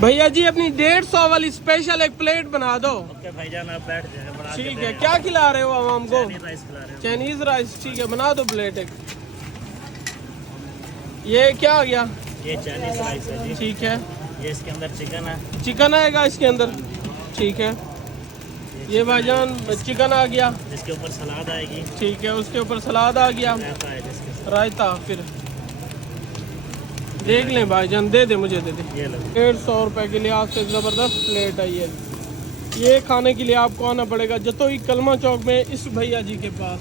भैया जी अपनी 150 वाली स्पेशल एक प्लेट बना दो। ओके भाईजान, आप बैठ जाए, बना ठीक के है, दे। क्या खिला रहे हो आवाम को? चाइनीज राइस खिला रहे हैं। चाइनीज राइस, ठीक है बना दो प्लेट एक। ये क्या आ गया? ये चाइनीज राइस है जी। ठीक है, ये इसके अंदर चिकन है। चिकन आएगा इसके अंदर, ठीक है। ये भाईजान चिकन आ गया, इसके ऊपर सलाद आएगी। ठीक है, उसके ऊपर सलाद आ गया, रायता है जिसके साथ। रायता। फिर देख लें भाईजान, दे दे मुझे, दे दे। ये लो। 150 रुपए के लिए आज से ज़बरदस्त प्लेट आई है। ये खाने के लिए आपको आना पड़ेगा जतोई कलमा चौक में इस भैया जी के पास।